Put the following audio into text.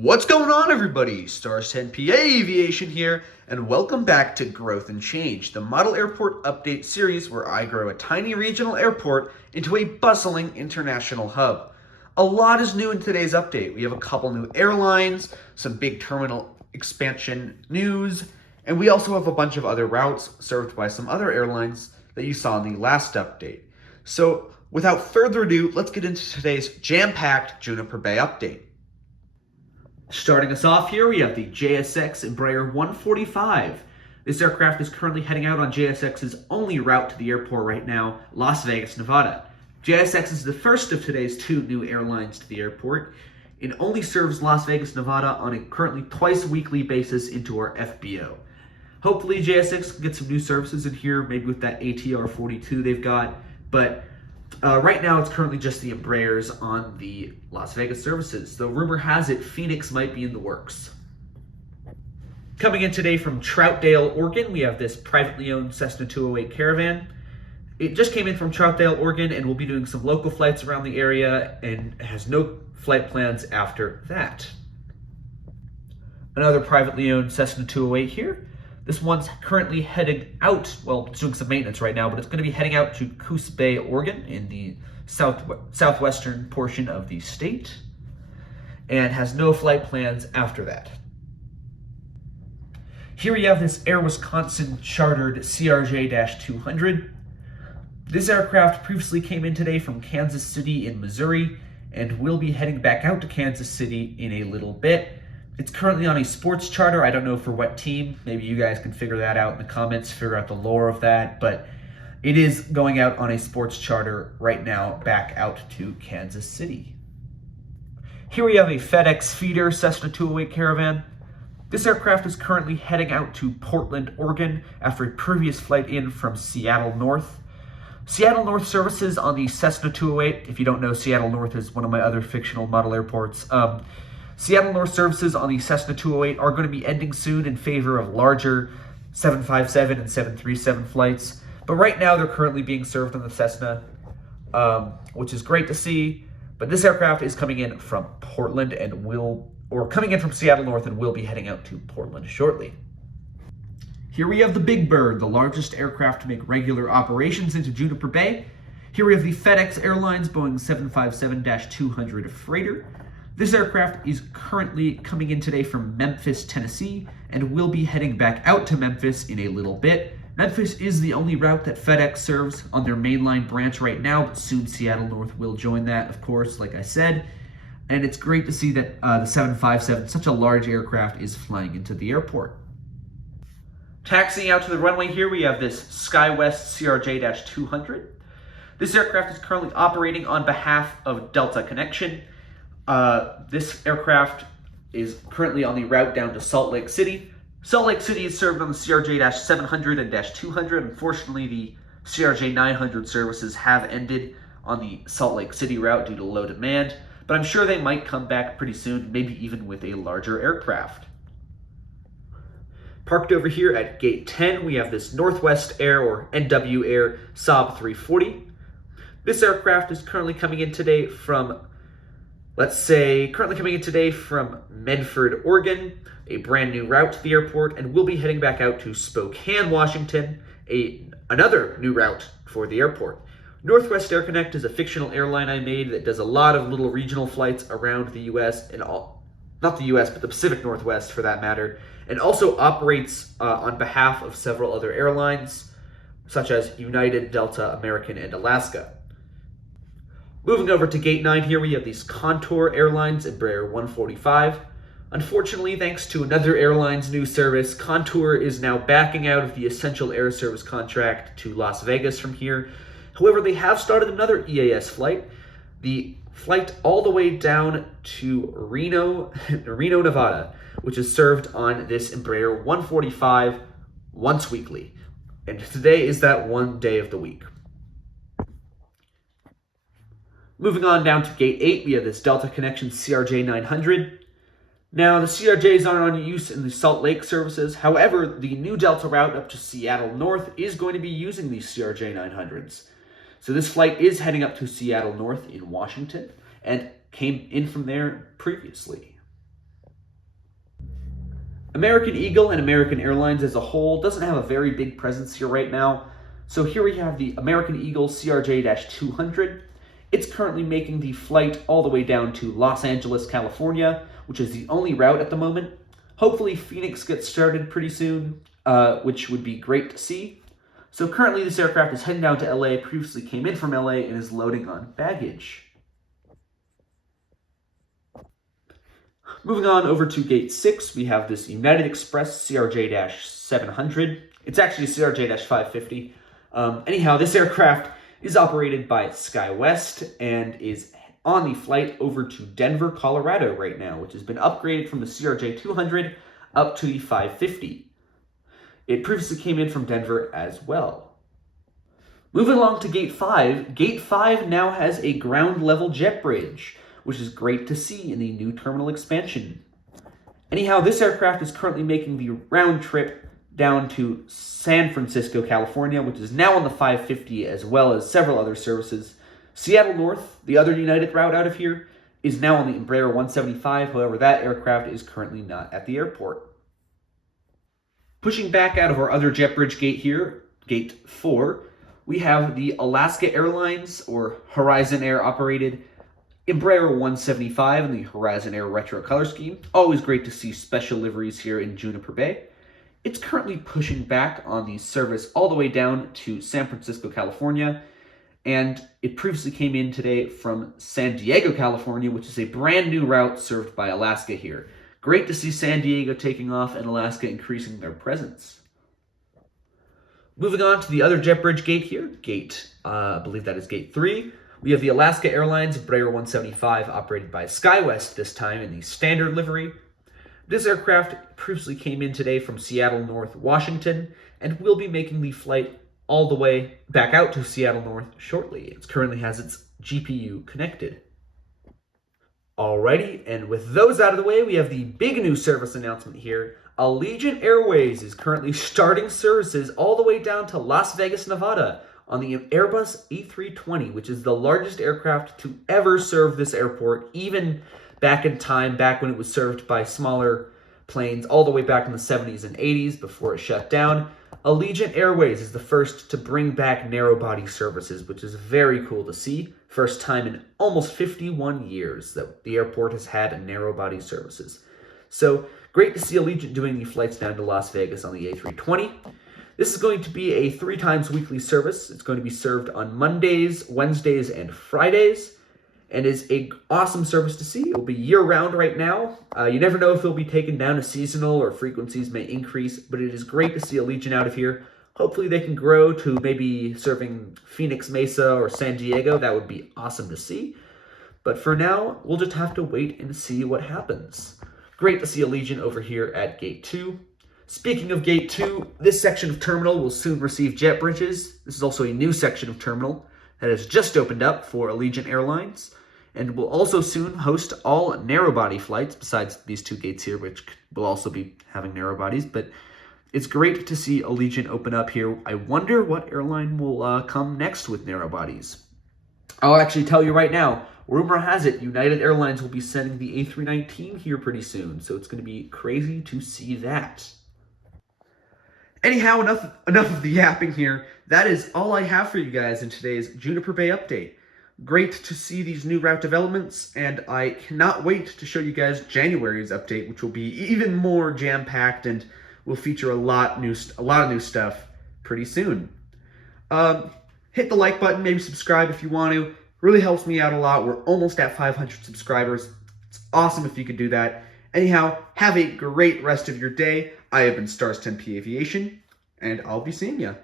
What's going on, everybody? Stars 10 PA Aviation here, and welcome back to Growth and Change, the model airport update series where I grow a tiny regional airport into a bustling international hub. A lot is new in today's update. We have a couple new airlines, some big terminal expansion news, and we also have a bunch of other routes served by some other airlines that you saw in the last update. So without further ado, let's get into today's jam-packed Juniper Bay update. Starting us off here, we have the JSX Embraer 145. This aircraft is currently heading out on JSX's only route to the airport right now, Las Vegas, Nevada. JSX is the first of today's two new airlines to the airport. It only serves Las Vegas, Nevada on a currently twice-weekly basis into our FBO. Hopefully JSX can get some new services in here, maybe with that ATR 42 they've got, but right now it's currently just the Embraers on the Las Vegas services, though rumor has it Phoenix might be in the works. Coming in today from Troutdale, Oregon, we have this privately owned Cessna 208 Caravan. It just came in from Troutdale, Oregon, and will be doing some local flights around the area and has no flight plans after that. Another privately owned Cessna 208 here. This one's currently heading out, well, it's doing some maintenance right now, but it's going to be heading out to Coos Bay, Oregon, in the southwestern portion of the state, and has no flight plans after that. Here we have this Air Wisconsin chartered CRJ-200. This aircraft previously came in today from Kansas City in Missouri, and will be heading back out to Kansas City in a little bit. It's currently on a sports charter. I don't know for what team. Maybe you guys can figure that out in the comments, figure out the lore of that. But it is going out on a sports charter right now back out to Kansas City. Here we have a FedEx feeder Cessna 208 Caravan. This aircraft is currently heading out to Portland, Oregon after a previous flight in from Seattle North. Seattle North services on the Cessna 208. If you don't know, Seattle North is one of my other fictional model airports. Seattle North services on the Cessna 208 are going to be ending soon in favor of larger 757 and 737 flights. But right now they're currently being served on the Cessna, which is great to see. But this aircraft is coming in from Portland and coming in from Seattle North and will be heading out to Portland shortly. Here we have the Big Bird, the largest aircraft to make regular operations into Juniper Bay. Here we have the FedEx Airlines Boeing 757-200 freighter. This aircraft is currently coming in today from Memphis, Tennessee, and will be heading back out to Memphis in a little bit. Memphis is the only route that FedEx serves on their mainline branch right now, but soon Seattle North will join that, of course, like I said. And it's great to see that the 757, such a large aircraft, is flying into the airport. Taxiing out to the runway here, we have this SkyWest CRJ-200. This aircraft is currently operating on behalf of Delta Connection. This aircraft is currently on the route down to Salt Lake City. Salt Lake City is served on the CRJ-700 and -200. Unfortunately, the CRJ-900 services have ended on the Salt Lake City route due to low demand, but I'm sure they might come back pretty soon, maybe even with a larger aircraft. Parked over here at Gate 10, we have this Northwest Air or NW Air Saab 340. This aircraft is currently coming in today from Medford, Oregon, a brand new route to the airport, and will be heading back out to Spokane, Washington, another new route for the airport. Northwest Air Connect is a fictional airline I made that does a lot of little regional flights around the U.S. and not the U.S., but the Pacific Northwest for that matter, and also operates on behalf of several other airlines, such as United, Delta, American, and Alaska. Moving over to Gate 9 here, we have these Contour Airlines Embraer 145. Unfortunately, thanks to another airline's new service, Contour is now backing out of the Essential Air Service contract to Las Vegas from here. However, they have started another EAS flight, the flight all the way down to Reno, Nevada, which is served on this Embraer 145 once weekly. And today is that one day of the week. Moving on down to Gate 8, we have this Delta Connection CRJ-900. Now, the CRJs aren't on use in the Salt Lake services. However, the new Delta route up to Seattle North is going to be using these CRJ-900s. So this flight is heading up to Seattle North in Washington and came in from there previously. American Eagle and American Airlines as a whole doesn't have a very big presence here right now. So here we have the American Eagle CRJ-200. It's currently making the flight all the way down to Los Angeles, California, which is the only route at the moment. Hopefully Phoenix gets started pretty soon, which would be great to see. So currently this aircraft is heading down to LA, previously came in from LA, and is loading on baggage. Moving on over to Gate 6, we have this United Express CRJ-700. It's actually CRJ-550. Anyhow, this aircraft is operated by SkyWest and is on the flight over to Denver, Colorado right now, which has been upgraded from the CRJ-200 up to the 550. It previously came in from Denver as well. Moving along to Gate 5, Gate 5 now has a ground-level jet bridge, which is great to see in the new terminal expansion. Anyhow, this aircraft is currently making the round trip down to San Francisco, California, which is now on the 550, as well as several other services. Seattle North, the other United route out of here, is now on the Embraer 175. However, that aircraft is currently not at the airport. Pushing back out of our other jet bridge gate here, Gate 4, we have the Alaska Airlines, or Horizon Air operated, Embraer 175 in the Horizon Air retro color scheme. Always great to see special liveries here in Juniper Bay. It's currently pushing back on the service all the way down to San Francisco, California, and it previously came in today from San Diego, California, which is a brand new route served by Alaska here. Great to see San Diego taking off and Alaska increasing their presence. Moving on to the other jet bridge gate here, I believe that is Gate 3. We have the Alaska Airlines Embraer 175 operated by SkyWest this time in the standard livery. This aircraft previously came in today from Seattle North, Washington, and will be making the flight all the way back out to Seattle North shortly. It currently has its GPU connected. Alrighty, and with those out of the way, we have the big new service announcement here. Allegiant Airways is currently starting services all the way down to Las Vegas, Nevada on the Airbus A320, which is the largest aircraft to ever serve this airport, even back in time, back when it was served by smaller planes all the way back in the 70s and 80s before it shut down. Allegiant Airways is the first to bring back narrow-body services, which is very cool to see. First time in almost 51 years that the airport has had narrow-body services. So, great to see Allegiant doing the flights down to Las Vegas on the A320. This is going to be a 3 times weekly service. It's going to be served on Mondays, Wednesdays, and Fridays, and is an awesome service to see. It will be year-round right now. You never know if it'll be taken down to seasonal or frequencies may increase, but it is great to see Allegiant out of here. Hopefully they can grow to maybe serving Phoenix Mesa or San Diego. That would be awesome to see. But for now, we'll just have to wait and see what happens. Great to see Allegiant over here at Gate 2. Speaking of Gate 2, this section of terminal will soon receive jet bridges. This is also a new section of terminal that has just opened up for Allegiant Airlines, and will also soon host all narrow-body flights, besides these 2 gates here, which will also be having narrow bodies. But it's great to see Allegiant open up here. I wonder what airline will come next with narrow bodies. I'll actually tell you right now, rumor has it United Airlines will be sending the A319 here pretty soon, so it's going to be crazy to see that. Anyhow, enough of the yapping here. That is all I have for you guys in today's Juniper Bay update. Great to see these new route developments, and I cannot wait to show you guys January's update, which will be even more jam-packed and will feature a lot of new stuff pretty soon. Hit the like button, maybe subscribe if you want to. Really helps me out a lot. We're almost at 500 subscribers. It's awesome if you could do that. Anyhow, have a great rest of your day. I have been Stars 10P Aviation, and I'll be seeing ya.